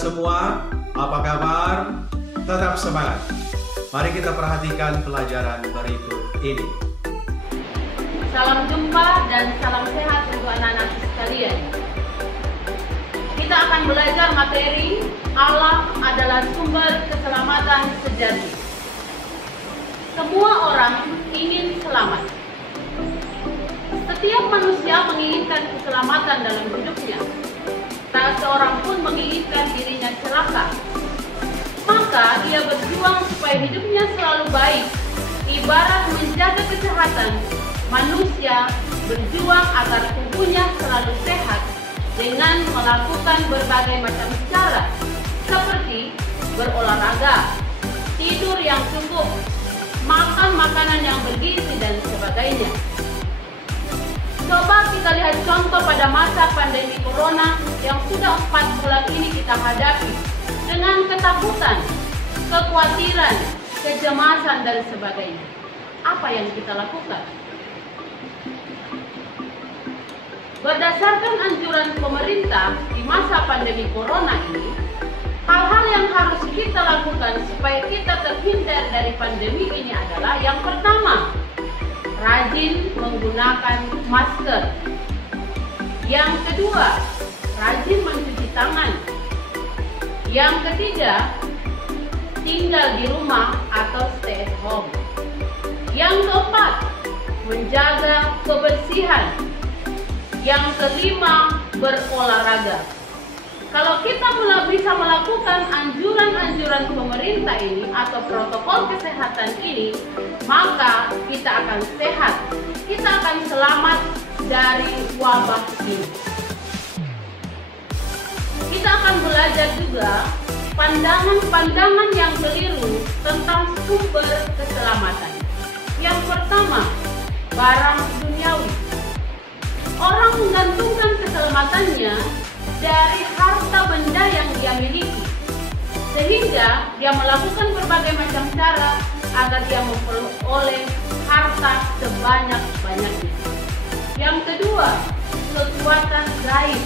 semua, apa kabar? Tetap semangat. Mari kita perhatikan pelajaran berikut ini. Salam jumpa dan salam sehat untuk anak-anak sekalian. Kita akan belajar materi Allah adalah sumber keselamatan sejati. Semua orang ingin selamat. Setiap manusia menginginkan keselamatan dalam hidupnya. Tak seorang pun menginginkan dirinya celaka. Maka ia berjuang supaya hidupnya selalu baik. Ibarat menjaga kesehatan, manusia berjuang agar tubuhnya selalu sehat dengan melakukan berbagai macam cara seperti berolahraga, tidur yang cukup, makan makanan yang bergizi dan sebagainya. Coba kita lihat contoh pada masa pandemi corona yang sudah 4 bulan ini kita hadapi dengan ketakutan, kekhawatiran, kecemasan dan sebagainya. Apa yang kita lakukan? Berdasarkan anjuran pemerintah di masa pandemi corona ini, hal-hal yang harus kita lakukan supaya kita terhindar dari pandemi ini adalah yang pertama, rajin menggunakan masker. Yang kedua, rajin mencuci tangan. Yang ketiga, tinggal di rumah atau stay at home. Yang keempat, menjaga kebersihan. Yang kelima, berolahraga. Kalau kita bisa melakukan anjuran-anjuran pemerintah ini atau protokol kesehatan ini, maka kita akan sehat, kita akan selamat dari wabah ini. Kita akan belajar juga pandangan-pandangan yang keliru tentang sumber keselamatan. Yang pertama, barang duniawi. Orang menggantungkan keselamatannya dari harta benda yang dia miliki, sehingga dia melakukan berbagai macam cara agar dia memperoleh harta sebanyak-banyaknya. Yang kedua, kekuatan gaib.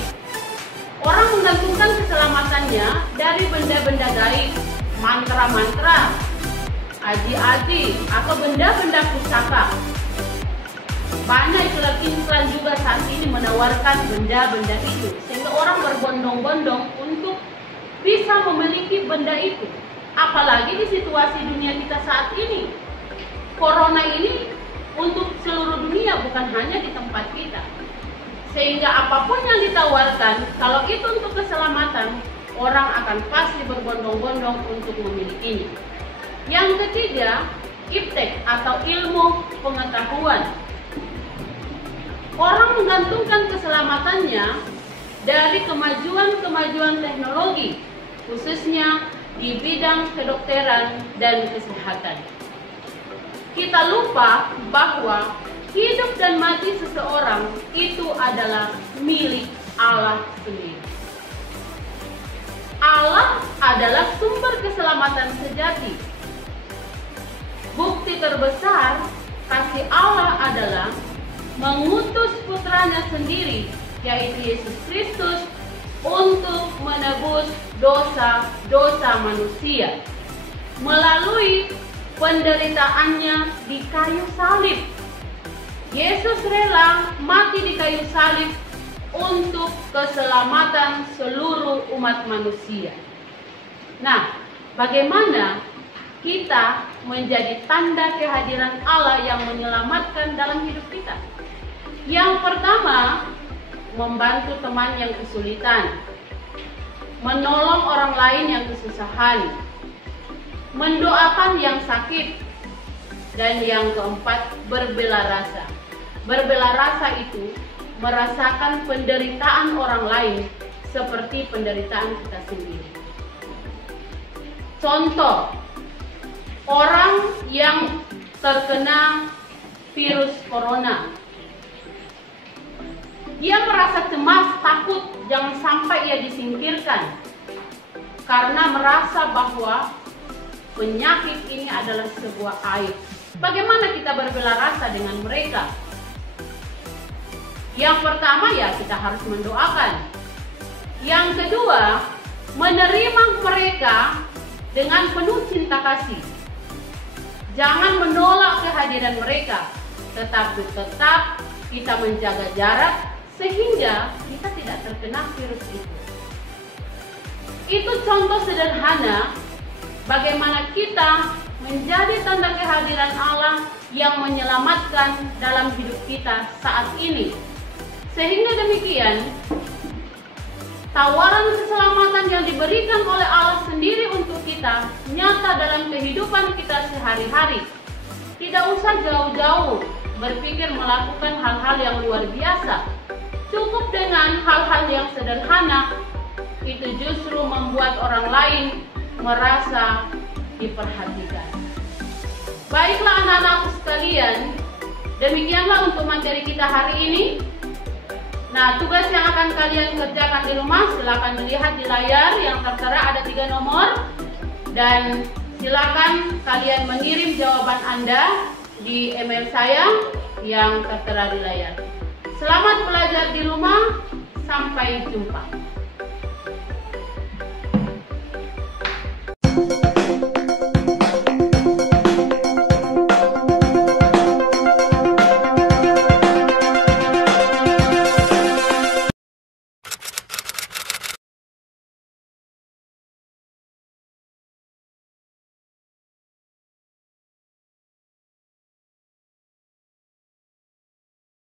Orang menggantungkan keselamatannya dari benda-benda gaib, mantra-mantra, aji-aji, atau benda-benda pusaka. Banyak iklan juga saat ini menawarkan benda-benda itu, sehingga orang berbondong-bondong untuk bisa memiliki benda itu. Apalagi di situasi dunia kita saat ini. Corona ini untuk seluruh dunia, bukan hanya di tempat kita. Sehingga apapun yang ditawarkan, kalau itu untuk keselamatan, orang akan pasti berbondong-bondong untuk memilikinya. Yang ketiga, iptek atau ilmu pengetahuan. Orang menggantungkan keselamatannya dari kemajuan-kemajuan teknologi, khususnya di bidang kedokteran dan kesehatan. Kita lupa bahwa hidup dan mati seseorang itu adalah milik Allah sendiri. Allah adalah sumber keselamatan sejati. Bukti terbesar kasih Allah adalah mengutus putranya sendiri, yaitu Yesus Kristus, untuk menebus dosa-dosa manusia melalui penderitaannya di kayu salib. Yesus rela mati di kayu salib untuk keselamatan seluruh umat manusia. Nah, bagaimana kita menjadi tanda kehadiran Allah yang menyelamatkan dalam hidup kita? Yang pertama, membantu teman yang kesulitan, menolong orang lain yang kesusahan, mendoakan yang sakit, dan yang keempat, berbela rasa. Berbela rasa itu merasakan penderitaan orang lain seperti penderitaan kita sendiri. Contoh, orang yang terkena virus corona, dia merasa cemas, takut jangan sampai ia disingkirkan karena merasa bahwa penyakit ini adalah sebuah aib. Bagaimana kita berbela rasa dengan mereka? Yang pertama, ya kita harus mendoakan. Yang kedua, menerima mereka dengan penuh cinta kasih. Jangan menolak kehadiran mereka, tetapi tetap kita menjaga jarak sehingga kita tidak terkena virus itu. Itu contoh sederhana bagaimana kita menjadi tanda kehadiran Allah yang menyelamatkan dalam hidup kita saat ini. Sehingga demikian, tawaran keselamatan yang diberikan oleh Allah sendiri untuk kita nyata dalam kehidupan kita sehari-hari. Tidak usah jauh-jauh berpikir melakukan hal-hal yang luar biasa. Cukup dengan hal-hal yang sederhana, itu justru membuat orang lain merasa diperhatikan. Baiklah anak-anakku sekalian, demikianlah untuk materi kita hari ini. Nah, tugas yang akan kalian kerjakan di rumah, silakan dilihat di layar yang tertera ada 3 nomor. Dan silakan kalian mengirim jawaban Anda di email saya yang tertera di layar. Selamat belajar di rumah, sampai jumpa.